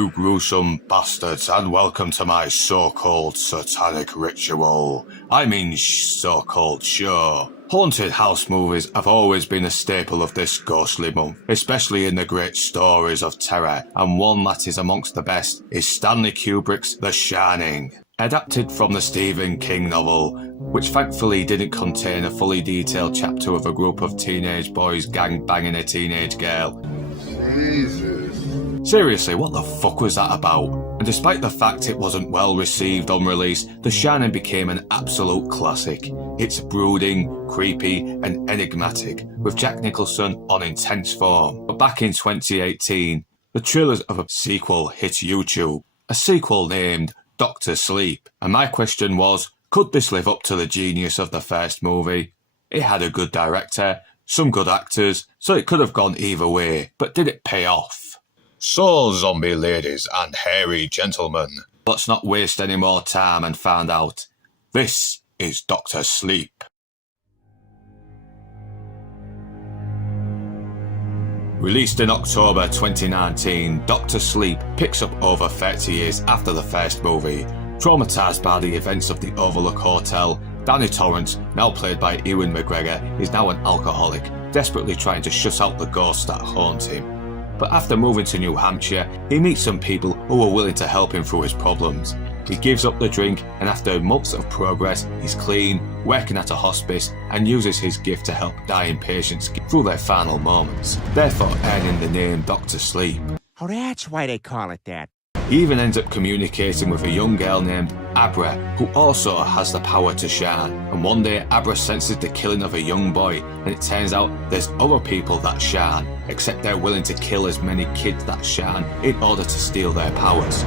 you gruesome bastards, and welcome to my so-called satanic ritual. I mean so-called show. Haunted house movies have always been a staple of this ghostly month, especially in the great stories of terror, and one that is amongst the best is Stanley Kubrick's The Shining. Adapted from the Stephen King novel, which thankfully didn't contain a fully detailed chapter of a group of teenage boys gang-banging a teenage girl. Jesus. Seriously, what the fuck was that about? And despite the fact it wasn't well received on release, The Shining became an absolute classic. It's brooding, creepy and enigmatic, with Jack Nicholson on intense form. But back in 2018, the trailers of a sequel hit YouTube. A sequel named Dr. Sleep. And my question was, could this live up to the genius of the first movie? It had a good director, some good actors, so it could have gone either way, but did it pay off? So, zombie ladies and hairy gentlemen, let's not waste any more time and find out. This is Dr. Sleep. Released in October 2019, Dr. Sleep picks up over 30 years after the first movie. Traumatised by the events of the Overlook Hotel, Danny Torrance, now played by Ewan McGregor, is now an alcoholic, desperately trying to shut out the ghosts that haunt him. But after moving to New Hampshire, he meets some people who are willing to help him through his problems. He gives up the drink, and after months of progress, he's clean, working at a hospice, and uses his gift to help dying patients get through their final moments, therefore earning the name Dr. Sleep. Oh, that's why they call it that. He even ends up communicating with a young girl named Abra, who also has the power to shine. And one day, Abra senses the killing of a young boy, and it turns out there's other people that shine, except they're willing to kill as many kids that shine in order to steal their powers.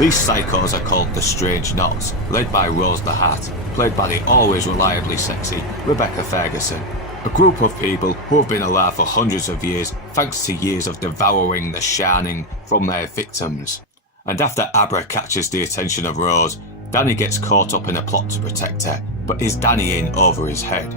These psychos are called the Strange Knots, led by Rose the Hat, played by the always reliably sexy Rebecca Ferguson. A group of people who have been alive for hundreds of years thanks to years of devouring the shining from their victims. And after Abra catches the attention of Rose, Danny gets caught up in a plot to protect her, but is Danny in over his head?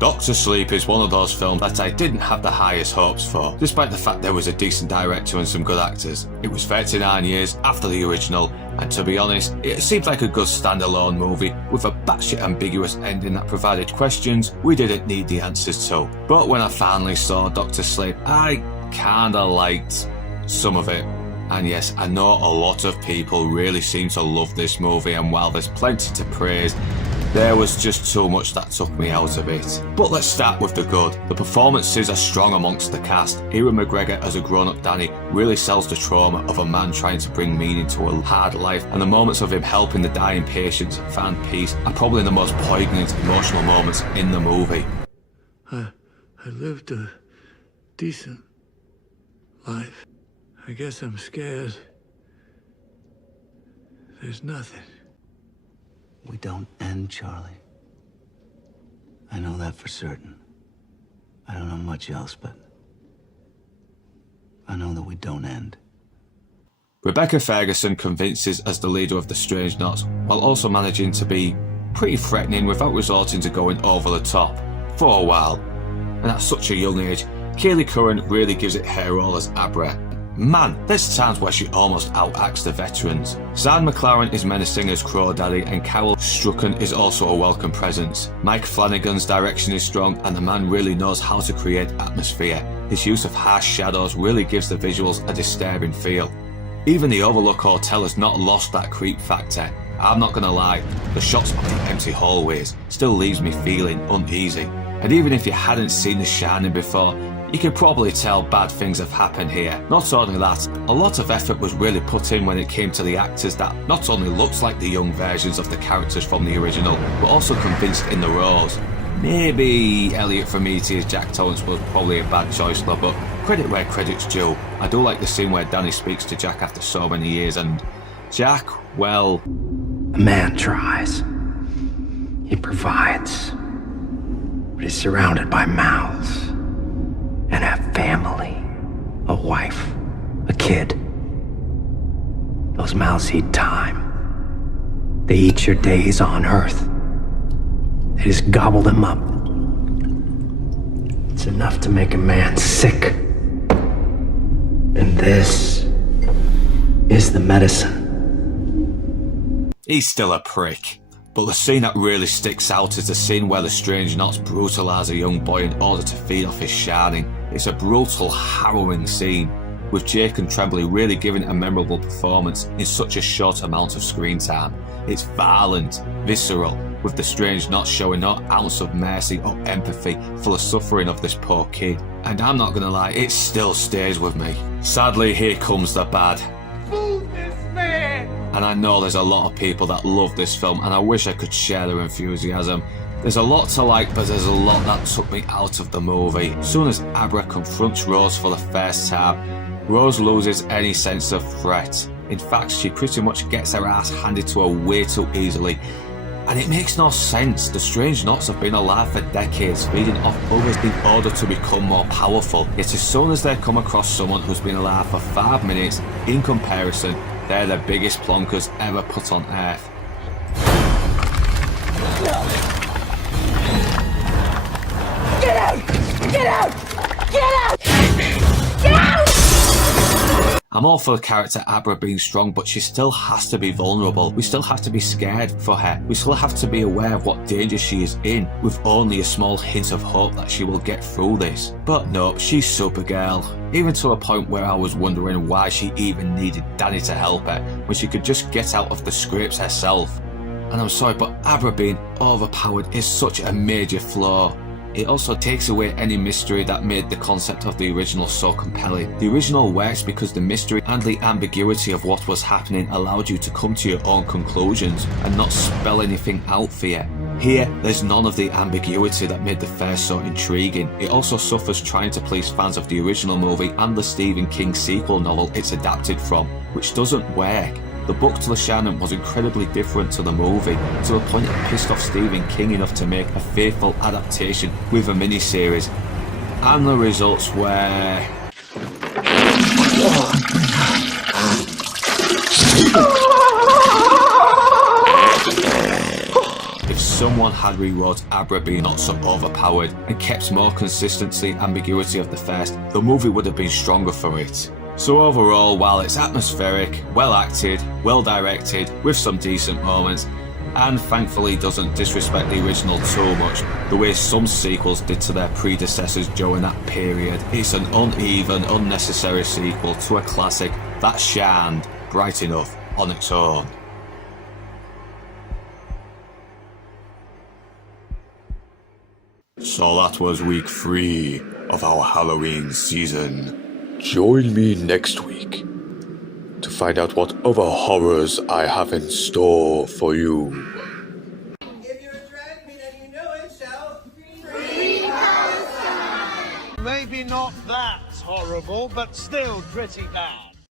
Dr. Sleep is one of those films that I didn't have the highest hopes for, despite the fact there was a decent director and some good actors. It was 39 years after the original, and to be honest, it seemed like a good standalone movie with a batshit ambiguous ending that provided questions we didn't need the answers to. But when I finally saw Dr. Sleep, I kinda liked some of it. And yes, I know a lot of people really seem to love this movie, and while there's plenty to praise, there was just too much that took me out of it. But let's start with the good. The performances are strong amongst the cast. Ewan McGregor as a grown-up Danny really sells the trauma of a man trying to bring meaning to a hard life, and the moments of him helping the dying patients find peace are probably the most poignant emotional moments in the movie. I lived a decent life. I guess I'm scared. There's nothing. We don't end, Charlie. I know that for certain. I don't know much else, but I know that we don't end. Rebecca Ferguson convinces as the leader of the Strange Knots, while also managing to be pretty threatening without resorting to going over the top, for a while. And at such a young age, Kaylee Curran really gives it her role as Abra. Man, there's times where she almost outacts the veterans. Zahn McClarnon is menacing as Crow Daddy, and Carol Strucken is also a welcome presence. Mike Flanagan's direction is strong, and the man really knows how to create atmosphere. His use of harsh shadows really gives the visuals a disturbing feel. Even the Overlook Hotel has not lost that creep factor. I'm not gonna lie, the shots of the empty hallways still leaves me feeling uneasy. And even if you hadn't seen The Shining before, you can probably tell bad things have happened here. Not only that, a lot of effort was really put in when it came to the actors that not only looked like the young versions of the characters from the original, but also convinced in the roles. Maybe Elliot from E.T. as Jack Torrance was probably a bad choice though, but credit where credit's due. I do like the scene where Danny speaks to Jack after so many years, and Jack, well... A man tries. He provides. But he's surrounded by mouths. And a family, a wife, a kid. Those mouths eat time. They eat your days on Earth. They just gobble them up. It's enough to make a man sick. And this is the medicine. He's still a prick. But the scene that really sticks out is the scene where the Strange Knots brutalise a young boy in order to feed off his sharding. It's a brutal, harrowing scene, with Jake and Tremblay really giving a memorable performance in such a short amount of screen time. It's violent, visceral, with the Strange Knots showing no ounce of mercy or empathy for the suffering of this poor kid. And I'm not gonna lie, it still stays with me. Sadly, here comes the bad. And I know there's a lot of people that love this film, and I wish I could share their enthusiasm. There's a lot to like, but there's a lot that took me out of the movie. As soon as Abra confronts Rose for the first time, Rose loses any sense of threat. In fact, she pretty much gets her ass handed to her way too easily. And it makes no sense. The Strange Knots have been alive for decades, feeding off others in order to become more powerful. Yet as soon as they come across someone who's been alive for 5 minutes, in comparison, they're the biggest plonkers ever put on Earth. Get out! Get out! Get out! Get out! I'm all for the character Abra being strong, but she still has to be vulnerable. We still have to be scared for her. We still have to be aware of what danger she is in, with only a small hint of hope that she will get through this. But no, she's Supergirl. Even to a point where I was wondering why she even needed Danny to help her, when she could just get out of the scrapes herself. And I'm sorry, but Abra being overpowered is such a major flaw. It also takes away any mystery that made the concept of the original so compelling. The original works because the mystery and the ambiguity of what was happening allowed you to come to your own conclusions and not spell anything out for you. Here, there's none of the ambiguity that made the first so intriguing. It also suffers trying to please fans of the original movie and the Stephen King sequel novel it's adapted from, which doesn't work. The book to LeShannon was incredibly different to the movie, to the point it pissed off Stephen King enough to make a faithful adaptation with a miniseries. And the results were... If someone had rewrote Abra being not so overpowered and kept more consistency and ambiguity of the first, the movie would have been stronger for it. So overall, while it's atmospheric, well acted, well directed, with some decent moments, and thankfully doesn't disrespect the original too much, the way some sequels did to their predecessors during that period, it's an uneven, unnecessary sequel to a classic that shined bright enough on its own. So that was week 3 of our Halloween season. Join me next week to find out what other horrors I have in store for you. If you're a drag me, then you know it, shout. Maybe not that horrible, but still pretty bad.